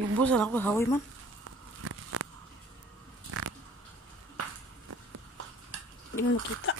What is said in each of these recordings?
Yung bos anak ba hawi man. Hindi mo makita.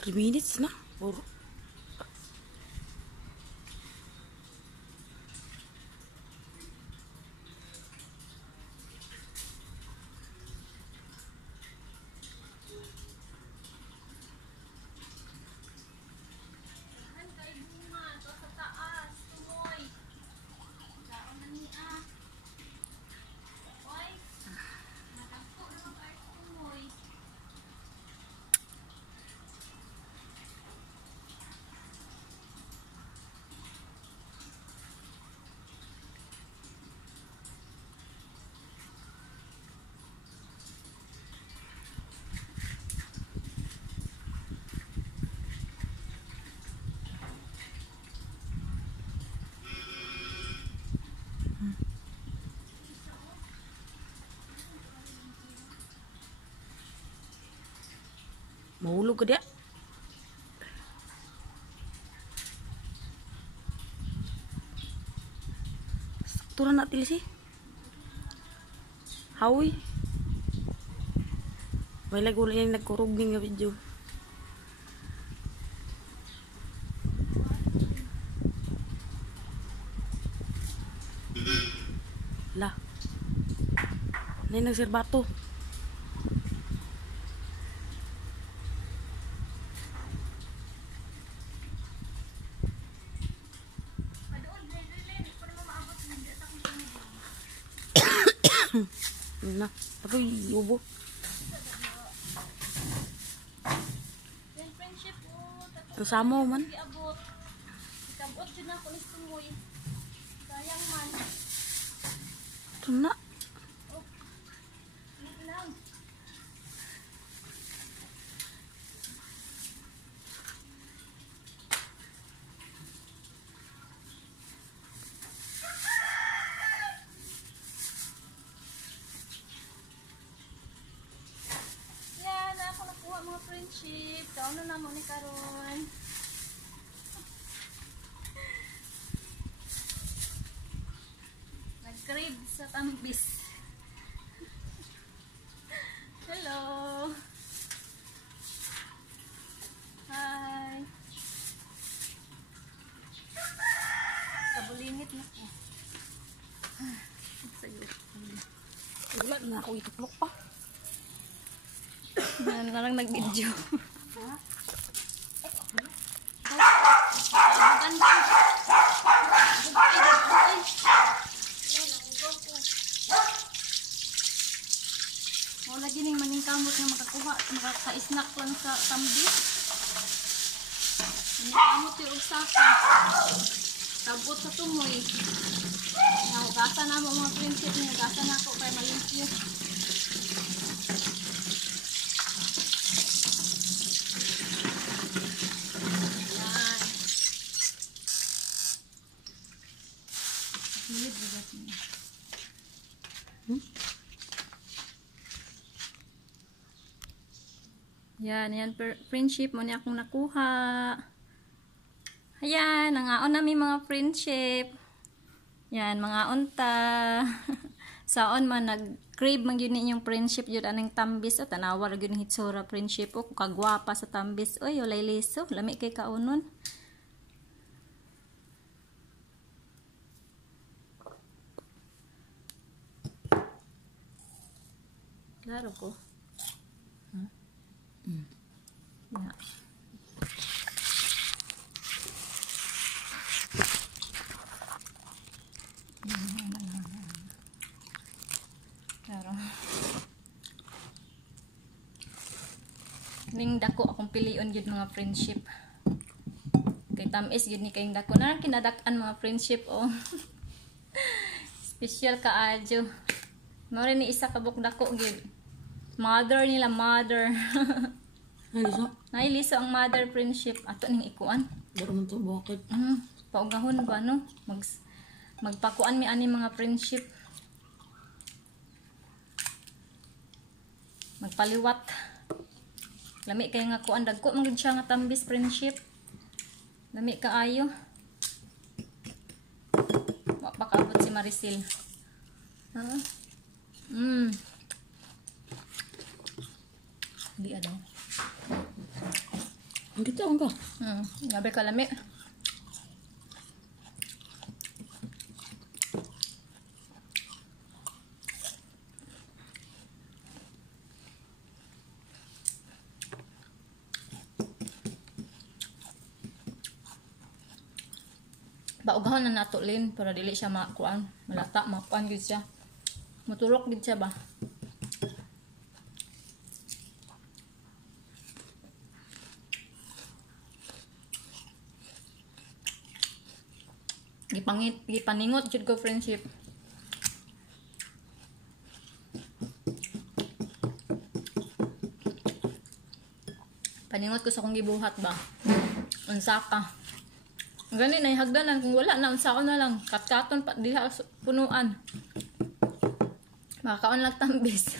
Three minutes na. Buru. Mahulog ka dia. Sakto na natin si hawi. May lagulan yung nagkurog din nga video. Lah. Nay nagserbato. Na, aroy ubo. Ang samo man. Ito na. Mga friendship, kauno na mo ni karon. Nag-crave sa tambis. Hello. Hi. Kabulingit na ko. Sayo. Wala na ako ituklok pa. Yan na lang nag-video. Wala gining maning kamot nga makakuha, maka-snack lang sa tambis. Ini kamot yung usapan. Tabot sa tumoy. Gasa na mo mga prinsip niya, gasa na ako kaya malimpyo. Yan friendship mo niya akong nakuha. Ayan, nangaon na may mga friendship. Yan, mga unta. Saon man nag-crave man yun yung friendship yun anong tambis o tanawar yun hitsura friendship o kagwapa sa tambis. Oy, walay liso, lami kay kaunon. Klaro ko. Huh? Pero ning dako akong pilion gyud mga friendship. Kay tamis gyud ni kayong dako na kinadak-an mga friendship oh. Special kaadyo. Mao rin ni isa ka buk dako gyud. Mother nila, mother. Naliso. Nailiso ang mother friendship ato ning ikuan. Daro man to bakit. Paugahon ba no? Magpakuan mi ani mga friendship. Magpaliwat. Lami kay nga kuan dagko man gid siya nga tambis friendship. Lami kaayo. Wa pa kaabot si Maricel. Ha? Di ada. Ang kita ang ka. Gabi ka lami. Paugahon na nato lin para dili siya makuan, malata, makuan gid siya. Maturok gid siya ba? Gipaningot jud ko friendship. Paningot ko sa kong gibuhat ba. Unsa ka? Gani na hagdanan kung wala na unsa ko na lang katkaton pa diha punuan. Makakaon lang tambis.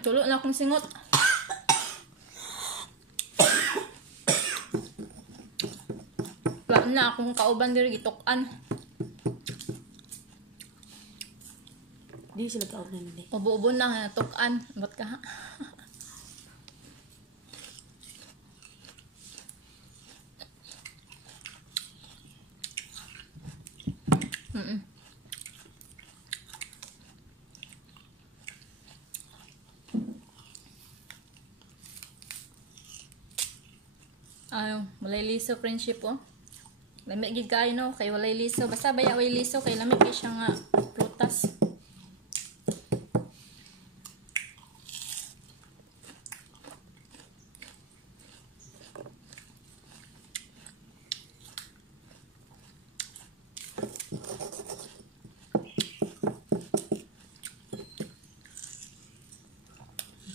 Tulo na akong singot. Wala na akong kauban diri gitok-an. Di sila kauban nila. Ubo-ubo na tok-an. Ba't ka ha? Ayaw, walay liso friendship oh. Lamig gid kayo no, kay walay liso. Basta baya walay liso kay lamig kay siya nga prutas.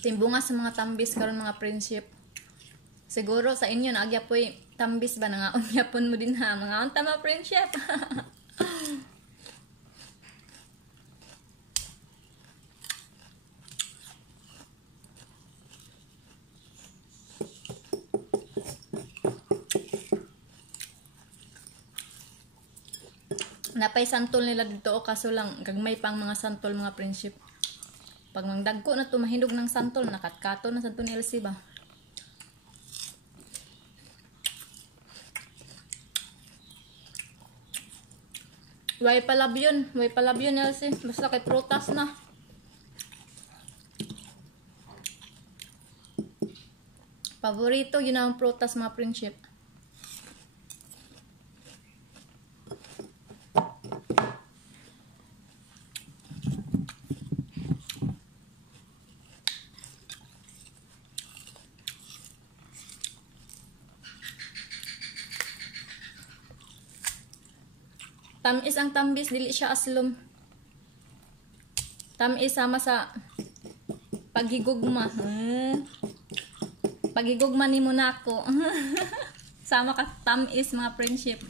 Timbunga sa mga tambis karon mga friendship. Siguro sa inyo naagya po'y tambis ba nangaon yapon mo din ha mga unta mga friendship. Napay santol nila dito o kaso lang gagmay pang mga santol mga friendship. Pag mangdagko na to mahindog ng santol nakatkato na santol ni LC ba. Way palabyon LC. Basta kay prutas na. Paborito yun ang prutas mga friendship. Tamis ang tambis, dili siya aslom. Tamis sama sa paghigugma. Paghigugma ni mo nako. Sama ka tamis mga friendship.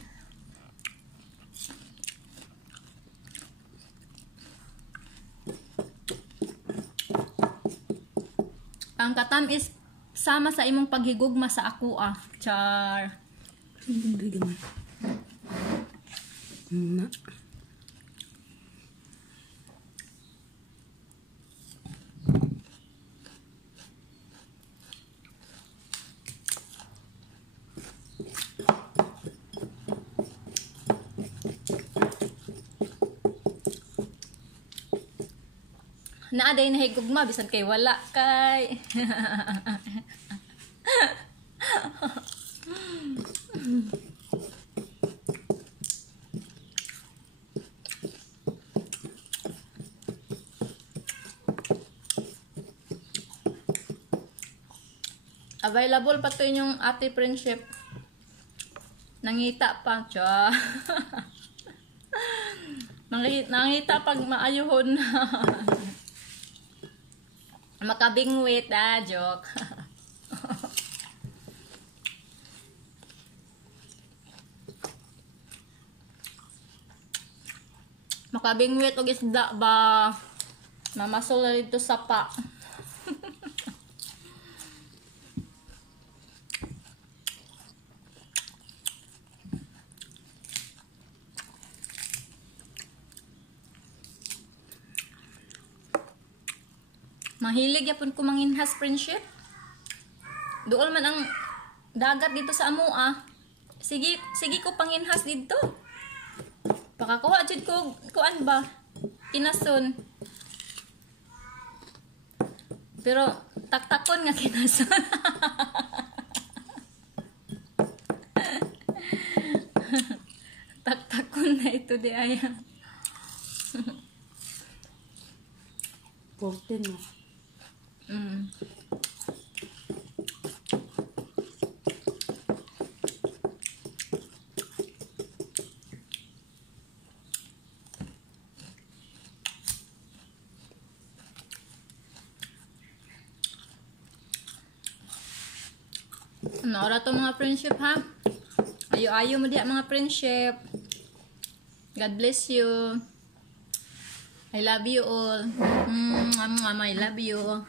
Ang katamis sama sa imong paghigugma sa ako ah. Char. Na. naaday na higugma bisan kay wala kay. Available pa to yung ate friendship. Nangita pa siya. Nangita pag maayuhon na. Makabingwit, joke. Makabingwit og isda ba? Mamasol na dito sa pa. Mahilig yapon ko manginhas friendship. Dool man ang dagat dito sa amoa. Sige ko panginhas dito. Pakakuha jud ko kuan ba? Kinason. Pero taktakon nga kinason. Taktakon na ito di ay. 14 na. Naora to mga friendship ha. Ayo mo diha mga friendship. God bless you. I love you all. I love you.